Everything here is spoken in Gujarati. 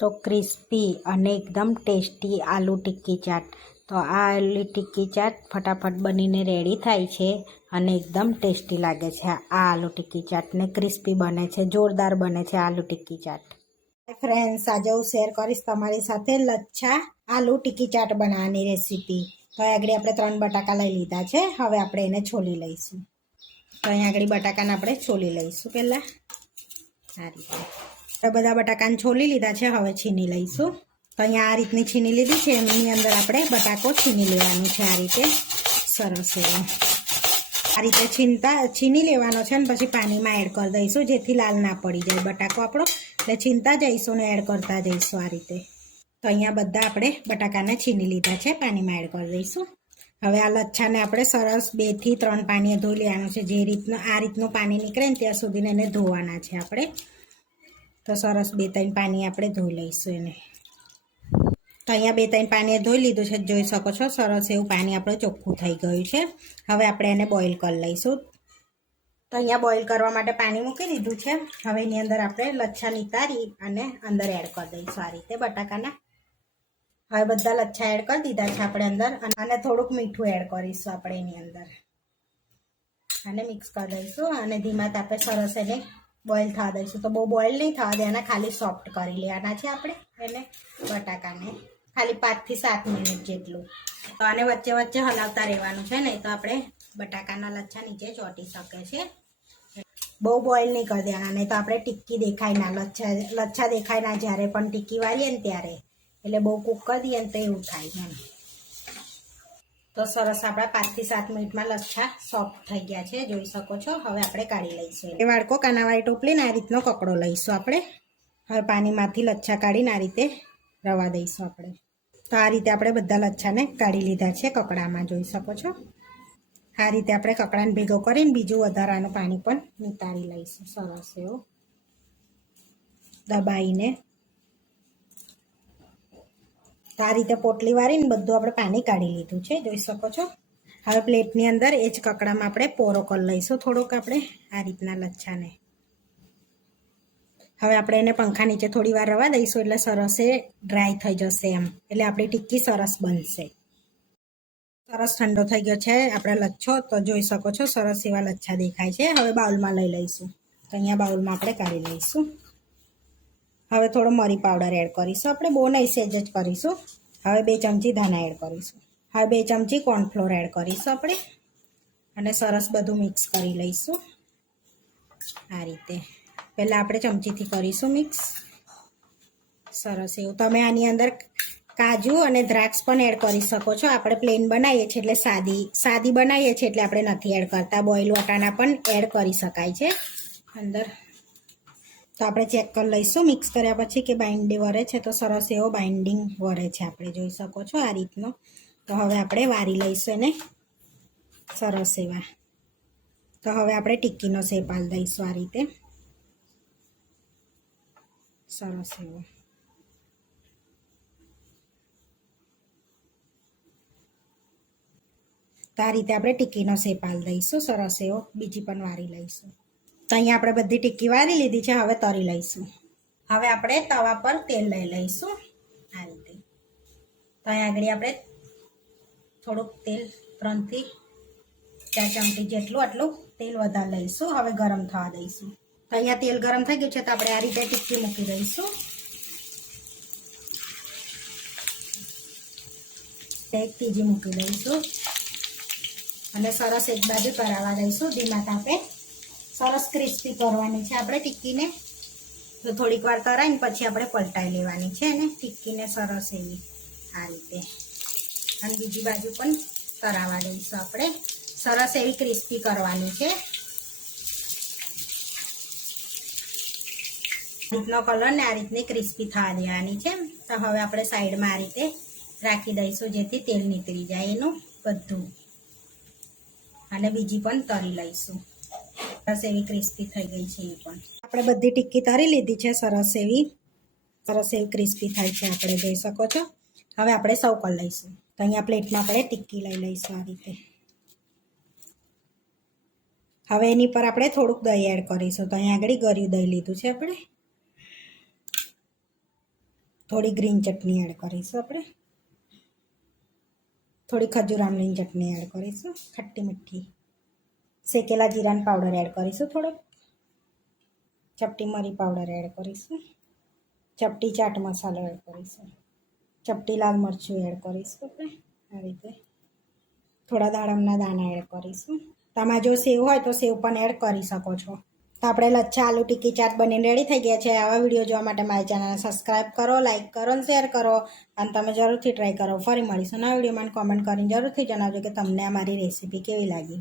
તો ક્રિસ્પી અને એકદમ ટેસ્ટી આલુ ટિક્કી ચાટ. તો આ આલુ ટિક્કી ચાટ ફટાફટ બનીને રેડી થાય છે અને એકદમ ટેસ્ટી લાગે છે. આ આલુ ટિક્કી ચાટ ને ક્રિસ્પી બને છે, જોરદાર બને છે આલુ ટિક્કી ચાટ. ફ્રેન્ડ્સ, આજે હું શેર કરીશ તમારી સાથે લચ્છા આલુ ટિક્કી ચાટ બનાવવાની રેસીપી. તો આગળ આપણે 3 બટાકા લઈ લીધા છે. હવે આપણે એને છોલી લઈશું. તો અહીંયા આગળ બટાકાને આપણે છોલી લઈશું પહેલાં આ રીતે. તો બધા બટાકાને છોલી લીધા છે. હવે છીની લઈશું. તો અહીંયા આ રીતની છીની લીધી છે. એની અંદર આપણે બટાકો છીની લેવાનું છે આ રીતે સરસ એવો. આ રીતે છીની લેવાનો છે અને પછી પાણીમાં એડ કરી દઈશું, જેથી લાલ ના પડી જાય બટાકો આપણો. એટલે છીનતા જઈશું ને એડ કરતા જઈશું આ રીતે. તો અહીંયા બધા આપણે બટાકાને છીની લીધા છે, પાણીમાં એડ કરી દઈશું. હવે આ લચ્છાને આપણે સરસ 2 થી 3 પાણીએ ધોઈ લેવાનું છે. જે રીતનું આ રીતનું પાણી નીકળે ને ત્યાં સુધી એને ધોવાના છે આપણે. તો સરસ 2-3 પાણી આપણે ધોઈ લઈશું એને. તો અહીંયા 2-3 પાણીએ ધોઈ લીધું છે, જોઈ શકો છો. સરસ એવું પાણી આપણે ચોખ્ખું થઈ ગયું છે. હવે આપણે એને બોઇલ કરી લઈશું. તો અહીંયા બોઇલ કરવા માટે પાણી મૂકી દીધું છે. હવે એની અંદર આપણે લચ્છા નિતારી અને અંદર એડ કરી દઈશું આ રીતે બટાકાના. હવે બધા લચ્છા એડ કરી દીધા છે આપણે અંદર, અને થોડુંક મીઠું એડ કરીશું આપણે એની અંદર. અને મિક્સ કરી દઈશું અને ધીમા તાપે સરસ એને બોઇલ થવા દઈશું. તો બહુ બોઇલ નહીં થવા દેવાના, ખાલી સોફ્ટ કરી લેવાના છે આપણે એને બટાકાને. ખાલી 5 થી 7 મિનિટ જેટલું. તો આને વચ્ચે વચ્ચે હલાવતા રહેવાનું છે, નહીં તો આપણે બટાકાના લચ્છા નીચે ચોંટી શકે છે. બહુ બોઇલ નહીં કરી દેવાના, નહીં તો આપણે ટિક્કી દેખાય ના, લચ્છા દેખાય ના જ્યારે પણ ટિક્કી વાળીએ ને ત્યારે. એટલે બહુ કૂક કરી દઈએ ને તો એવું થાય એમ. તો સરસ આપણા 5 થી 7 મિનિટમાં લચ્છા સોફ્ટ થઈ ગયા છે, જોઈ શકો છો. હવે આપણે કાઢી લઈશું. એ વાડકો કાનાવાળી ટોપલીને આ રીતનો કકડો લઈશું આપણે. હવે પાણીમાંથી લચ્છા કાઢીને આ રીતે રવા દઈશું આપણે. તો આ રીતે આપણે બધા લચ્છાને કાઢી લીધા છે કકડામાં, જોઈ શકો છો. આ રીતે આપણે કકડાને ભેગો કરીને બીજું વધારાનું પાણી પણ નિતારી લઈશું સરસ એવું દબાઈને. તો આ રીતે પોટલી વાળીને બધું આપણે પાણી કાઢી લીધું છે, જોઈ શકો છો. હવે પ્લેટની અંદર એ જ કકડામાં આપણે પોરો કરી લઈશું થોડુંક આપણે આ રીતના લચ્છાને. હવે આપણે એને પંખા નીચે થોડી વાર રવા દઈશું, એટલે સરસ એ ડ્રાય થઈ જશે એમ. એટલે આપણી ટિક્કી સરસ બનશે. સરસ ઠંડો થઈ ગયો છે આપણે લચ્છો. તો જોઈ શકો છો સરસ એવા લચ્છા દેખાય છે. હવે બાઉલમાં લઈ લઈશું. તો અહીંયા બાઉલમાં આપણે કાઢી લઈશું. હવે થોડો મરી પાવડર એડ કરીશું આપણે, બહુ નહીં, સહેજ જ કરીશું. હવે 2 ચમચી ધાણા એડ કરીશું. હવે 2 ચમચી કોર્નફ્લોર એડ કરીશું આપણે, અને સરસ બધું મિક્સ કરી લઈશું આ રીતે. પહેલાં આપણે ચમચીથી કરીશું મિક્સ સરસ એવું. તમે આની અંદર કાજુ અને દ્રાક્ષ પણ એડ કરી શકો છો. આપણે પ્લેન બનાવીએ છીએ એટલે સાદી બનાવીએ છીએ એટલે આપણે નથી એડ કરતા. બોઇલ વટાણા પણ એડ કરી શકાય છે અંદર. તો આપણે ચેક કરી લઈશું મિક્સ કર્યા પછી કે બાઇન્ડિંગ વરે છે. તો સરસ એવો બાઇન્ડિંગ વરે છે આપણે, જોઈ શકો છો આ રીતનો. તો હવે આપણે વારી લઈશું એને સરસ એવા. તો હવે આપણે ટિક્કીનો શેપ આલી દઈશું આ રીતે સરસ એવો. તો આ રીતે આપણે ટિક્કીનો શેપ આલી દઈશું સરસ એવો. બીજી પણ વારી લઈશું. તો અહીંયા આપણે બધી ટિક્કી વારી લીધી છે. હવે તળી લઈશું. હવે આપણે તવા પર તેલ લઈ લઈશું આ રીતે. તો અહીંયા આગળ આપણે થોડુંક તેલ 3 થી 4 ચમચી જેટલું આટલું તેલ વધારે લઈશું. હવે ગરમ થવા દઈશું. તો અહીંયા તેલ ગરમ થઈ ગયું છે, તો આપણે આ રીતે ટિક્કી મૂકી દઈશું. એક ત્રીજી મૂકી દઈશું અને સરસ એક બાજુ કરાવવા દઈશું ધીમા તાપે. સરસ ક્રિસ્પી કરવાની છે આપણે ટિક્કીને. તો થોડીક વાર તરાઈને પછી આપણે પલટાઈ લેવાની છે અને ટિક્કીને સરસ એવી આ રીતે. અને બીજી બાજુ પણ તરાવવા દઈશું આપણે. સરસ એવી ક્રિસ્પી કરવાની છે. રીતનો કલર ને આ રીતની ક્રિસ્પી થવા દેવાની છે. તો હવે આપણે સાઈડમાં આ રીતે રાખી દઈશું, જેથી તેલ નીકળી જાય એનું બધું. અને બીજી પણ તરી લઈશું. સરસ એવી ક્રિસ્પી થઈ ગઈ છે એ પણ. આપણે બધી ટિક્કી તરી લીધી છે સરસ એવી ક્રિસ્પી થાય છે આપણે, જોઈ શકો છો. હવે આપણે સર્વ કરી લઈશું. તો અહીંયા પ્લેટમાં આપણે ટિક્કી લઈ લઈશું આ રીતે. હવે એની પર આપણે થોડુંક દહીં એડ કરીશું. તો અહીંયા આગળ ગળ્યું દહીં લીધું છે આપણે. થોડી ગ્રીન ચટણી એડ કરીશું આપણે, થોડી ખજૂર આમલીની ચટણી એડ કરીશું, ખટ્ટી મીઠી, શેકેલા જીરાનો પાવડર એડ કરીશું, થોડોક ચપટી મરી પાવડર એડ કરીશું, ચપટી ચાટ મસાલો એડ કરીશું, ચપટી લાલ મરચું એડ કરીશું આપણે આ રીતે, થોડા દાડમના દાણા એડ કરીશું. તમે જો સેવ હોય તો સેવ પણ એડ કરી શકો છો. તો આપણે લચ્છા આલુ ટિક્કી ચાટ બનીને રેડી થઈ ગયા છે. આવા વિડીયો જોવા માટે મારી ચેનલને સબસ્ક્રાઈબ કરો, લાઇક કરો અને શેર કરો અને તમે જરૂરથી ટ્રાય કરો. ફરી મળીશું નવા વિડીયોમાં. કોમેન્ટ કરીને જરૂરથી જણાવજો કે તમને આ મારી રેસીપી કેવી લાગી.